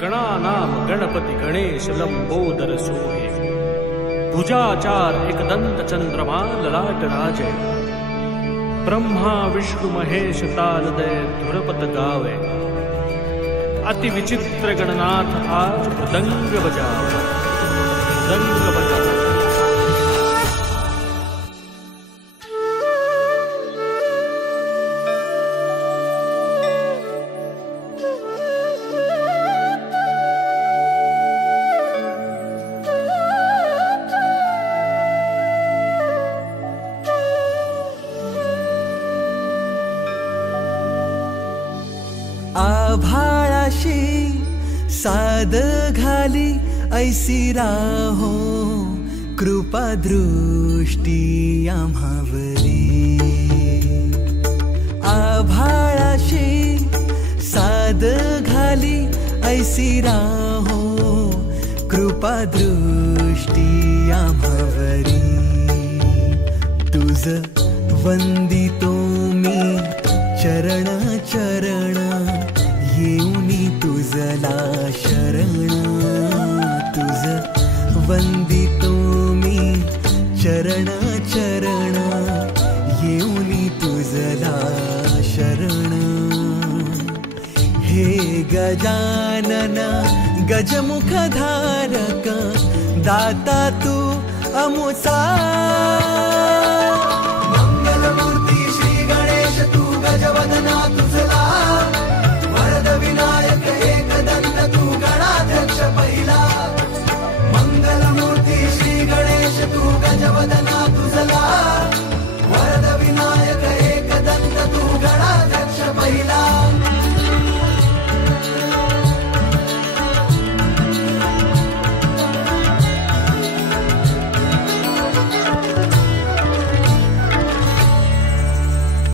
गणानाम गणपति गणेश लंबोदर सोहे। भुजाचार एकदंत चंद्रमा ललाट राजे। ब्रह्मा विष्णु महेश तालदय धुरपत गावे। अति विचित्र गणनाथ आज मृदंग बजावे। मृदंग बजावे। आभाळाशी साद घाली ऐसी राहो कृपा दृष्टी आम्हावरी। आभाळाशी साद घाली ऐसी राहो कृपा दृष्टी आम्हावरी। तुझ वंदितो मी चरण चरण येऊनी तुझला शरण। तुझ वंदितो मी चरण चरण येऊनी तुझला शरण। हे गजानन गजमुख धारक दाता तू अमुचा।